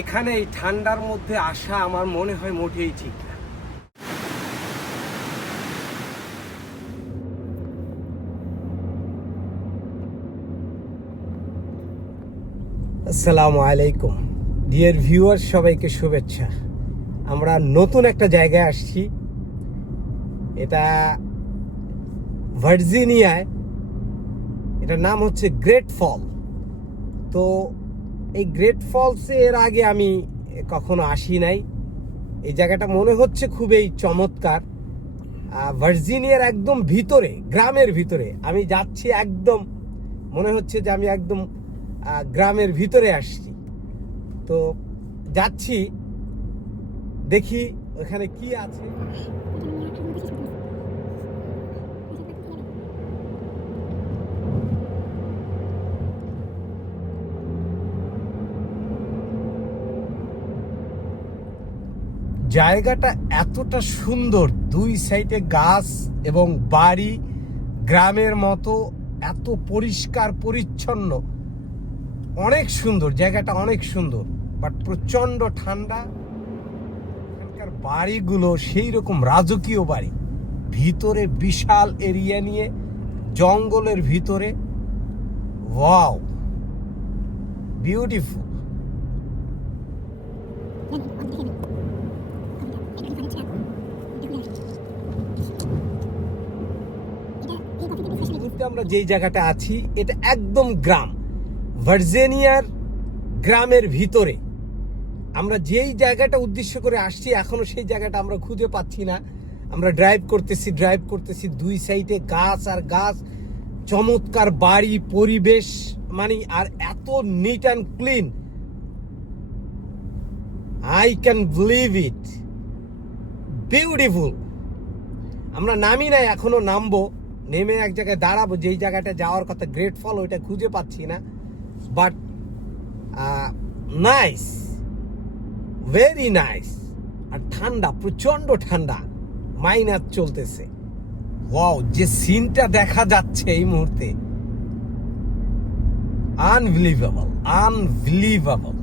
এখানে এই ঠান্ডার মধ্যে আসা আমার মনে হয় মোটেই ঠিক না। আসসালামু আলাইকুম। ডিয়ার ভিউয়ার সবাইকে শুভেচ্ছা। আমরা নতুন একটা জায়গায় আসছি। এটা ভার্জিনিয়ায়। এটার নাম হচ্ছে গ্রেট ফল তো এই গ্রেট ফলসে এর আগে আমি কখনো আসি নাই। এই জায়গাটা মনে হচ্ছে খুবই চমৎকার। ভার্জিনিয়ার একদম ভিতরে, গ্রামের ভিতরে। আমি যাচ্ছি একদম, মনে হচ্ছে যে আমি একদম গ্রামের ভিতরে আসছি। তো যাচ্ছি, দেখি ওখানে কি আছে। জায়গাটা এতটা সুন্দর, দুই সাইডে গাছ এবং বাড়ি, গ্রামের মতো, এত পরিষ্কার, পরিচ্ছন্ন। অনেক সুন্দর, জায়গাটা অনেক সুন্দর বাট প্রচণ্ড ঠান্ডা। এখানকার বাড়িগুলো সেই রকম রাজকীয় বাড়ি। ভিতরে বিশাল এরিয়া নিয়ে, জঙ্গলের ভিতরে। ওয়াও! বিউটিফুল মুহূর্তে আমরা যেই জায়গাটা আছি, এটা একদম গ্রাম। ভার্জেনিয়ার গ্রামের ভিতরে। আমরা যেই জায়গাটা উদ্দেশ্য করে আসছি, এখনও সেই জায়গাটা আমরা খুঁজে পাচ্ছি না। আমরা ড্রাইভ করতেছি ড্রাইভ করতেছি, দুই সাইডে গাছ আর গাছ, চমৎকার বাড়ি, পরিবেশ মানে আর এত neat and clean I can believe it beautiful আমরা নামি নাই, এখনও নামবো। নেমে এক জায়গায় দাঁড়াবো, যেই জায়গাটা যাওয়ার কথা গ্রেট ফল ওইটা খুঁজে পাচ্ছি না। বাট নাইস ভেরি নাইস আর ঠান্ডা প্রচণ্ড ঠান্ডা মাইনাস চলতেছে। ওয়াও যে সিনটা দেখা যাচ্ছে এই মুহূর্তে। আনবিলিভেবল আনবিলিভেবল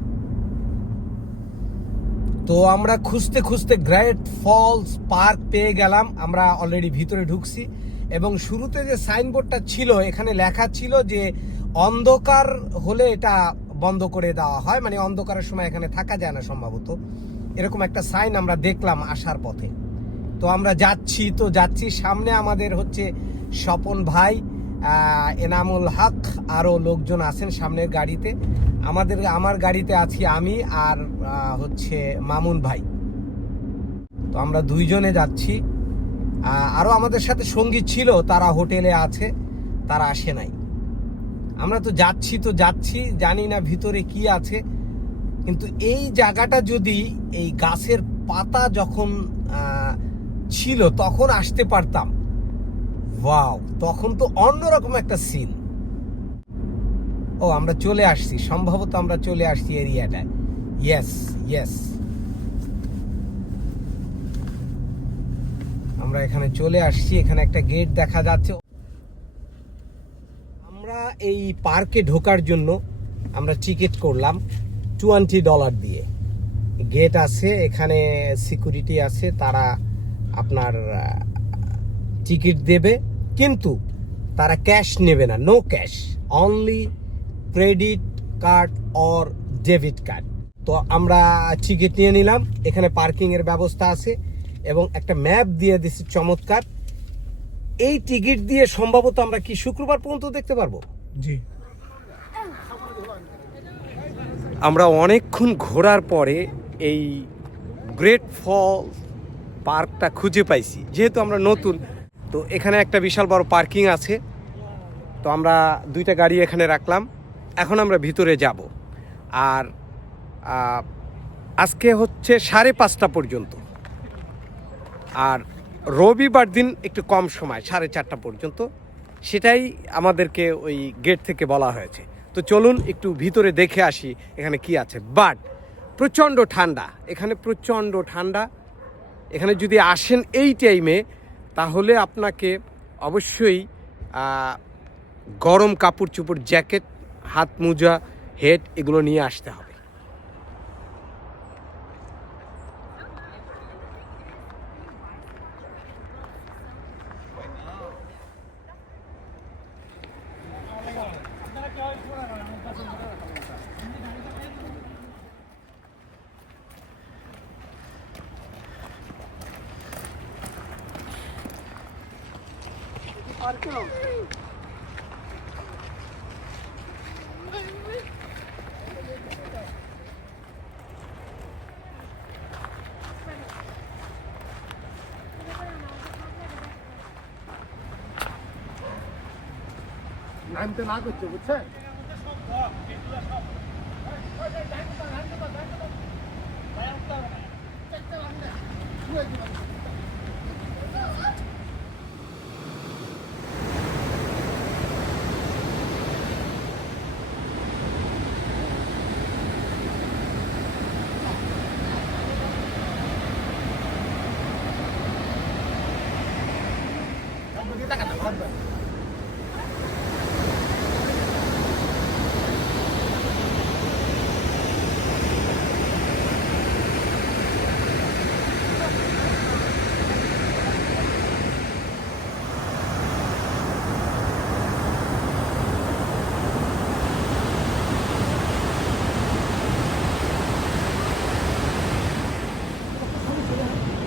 তো আমরা খুঁজতে খুঁজতে গ্রেট ফলস পার্ক পেয়ে গেলাম। আমরা অলরেডি ভিতরে ঢুকছি। এবং শুরুতে যে সাইনবোর্ডটা ছিল, এখানে লেখা ছিল যে অন্ধকার হলে এটা বন্ধ করে দেওয়া হয় মানে অন্ধকারের সময় এখানে থাকা যায় না সম্ভবত। এরকম একটা সাইন আমরা দেখলাম আসার পথে। তো আমরা যাচ্ছি, তো যাচ্ছি, সামনে আমাদের হচ্ছে স্বপন ভাই এনামুল হক আরও লোকজন আছেন সামনের গাড়িতে। আমাদের, আমার গাড়িতে আছি আমি আর হচ্ছে মামুন ভাই। তো আমরা দুইজনে যাচ্ছি। আরও আমাদের সাথে সঙ্গী ছিল, তারা হোটেলে আছে, তারা আসে নাই। আমরা তো যাচ্ছি তো যাচ্ছি, জানি না ভিতরে কি আছে, কিন্তু এই জায়গাটা যদি এই গাছের পাতা যখন ছিল, তখন আসতে পারতাম। ওয়াও, তখন তো অন্যরকম একটা সিন ও, আমরা চলে আসছি, সম্ভবত আমরা চলে আসছি এরিয়াটায়। ইয়েস ইয়েস আমরা এখানে চলে আসছি, এখানে একটা গেট দেখা যাচ্ছে। আমরা এই পার্কে ঢোকার জন্য আমরা টিকিট করলাম টোয়েন্টি ডলার দিয়ে। গেট আছে, এখানে সিকিউরিটি আছে, তারা আপনার টিকিট দেবে, কিন্তু তারা ক্যাশ নেবে না no cash only credit card or debit card তো আমরা টিকিট নিয়ে নিলাম, এখানে পার্কিং এর ব্যবস্থা আছে। এবং একটা ম্যাপ দিয়ে দিচ্ছি চমৎকার। এই টিকিট দিয়ে সম্ভবত আমরা কি শুক্রবার পর্যন্ত দেখতে পারব? জি। আমরা অনেকক্ষণ ঘোরার পরে এই গ্রেট ফল পার্কটা খুঁজে পাইছি যেহেতু আমরা নতুন। তো এখানে একটা বিশাল বড় পার্কিং আছে। তো আমরা দুইটা গাড়ি এখানে রাখলাম। এখন আমরা ভিতরে যাব। আর আজকে হচ্ছে সাড়ে পাঁচটা পর্যন্ত। আর রবিবার দিন একটু কম সময়, সাড়ে চারটা পর্যন্ত। সেটাই আমাদেরকে ওই গেট থেকে বলা হয়েছে। তো চলুন একটু ভিতরে দেখে আসি এখানে কি আছে। বাট প্রচণ্ড ঠান্ডা, এখানে প্রচণ্ড ঠান্ডা। এখানে যদি আসেন এই টাইমে তাহলে আপনাকে অবশ্যই গরম কাপড় চোপড় জ্যাকেট হাত মোজা হেড এগুলো নিয়ে আসতে হবে। নামতে না করছে বুঝছে?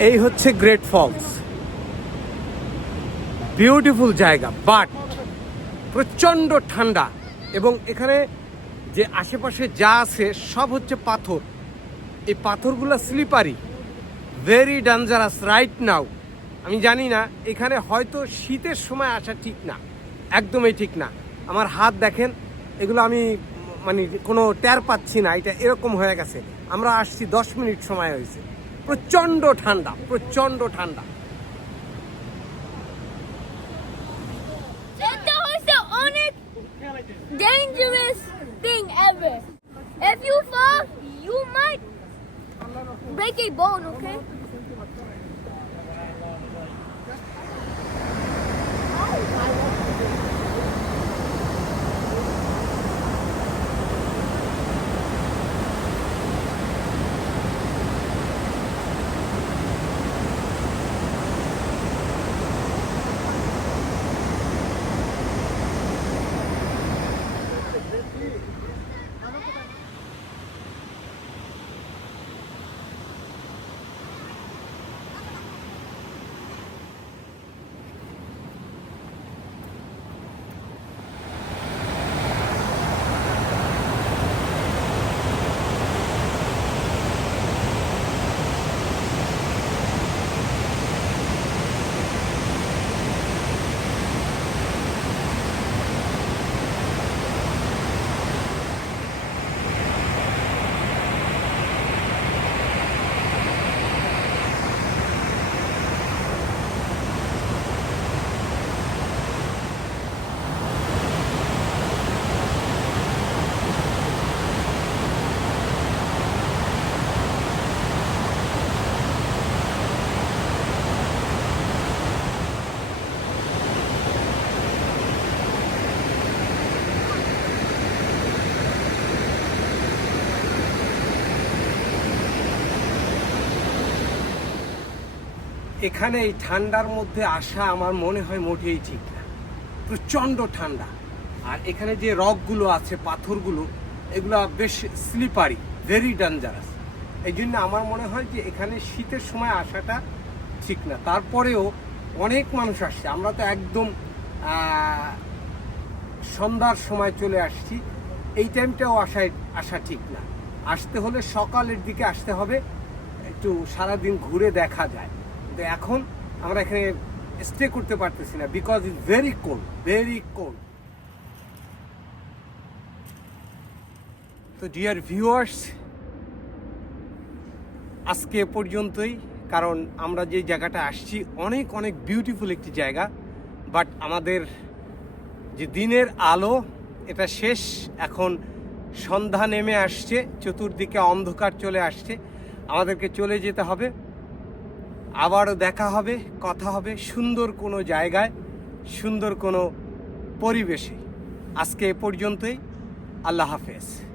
এই হচ্ছে গ্রেট ফলস বিউটিফুল জায়গা বাট প্রচণ্ড ঠান্ডা এবং এখানে যে আশেপাশে যা আছে সব হচ্ছে পাথর। এই পাথরগুলো slippery very dangerous right now আমি জানি না, এখানে হয়তো শীতের সময় আসা ঠিক না, একদমই ঠিক না। আমার হাত দেখেন, এগুলো আমি মানে কোনো ট্যার পাচ্ছি না, এটা এরকম হয়ে গেছে। আমরা আসছি দশ মিনিট সময় হয়েছে। প্রচণ্ড ঠান্ডা প্রচণ্ড ঠান্ডা dangerous thing ever. If you fall, you might break a bone, okay? এখানে এই ঠান্ডার মধ্যে আসা আমার মনে হয় মোটেই ঠিক না। প্রচণ্ড ঠান্ডা। আর এখানে যে রকগুলো আছে, পাথরগুলো, এগুলো বেশ স্লিপারি ভেরি ডেঞ্জারাস এই জন্য আমার মনে হয় যে এখানে শীতের সময় আসাটা ঠিক না। তারপরেও অনেক মানুষ আসছে আমরা তো একদম সন্ধ্যার সময় চলে আসছি। এই টাইমটাও আসায়, আসা ঠিক না। আসতে হলে সকালের দিকে আসতে হবে। একটু সারাদিন ঘুরে দেখা যায়। কিন্তু এখন আমরা এখানে স্টে করতে পারতেছি না because it very cold very cold তো ডিয়ার ভিউয়ার্স আজকে পর্যন্তই, কারণ আমরা যে জায়গাটা আসছি, অনেক অনেক বিউটিফুল একটি জায়গা বাট আমাদের যে দিনের আলো, এটা শেষ, এখন সন্ধ্যা নেমে আসছে, চতুর্দিকে অন্ধকার চলে আসছে, আমাদেরকে চলে যেতে হবে। আবারও দেখা হবে, কথা হবে সুন্দর কোনো জায়গায়, সুন্দর কোনো পরিবেশে। আজকে এ পর্যন্তই, আল্লাহ হাফেজ।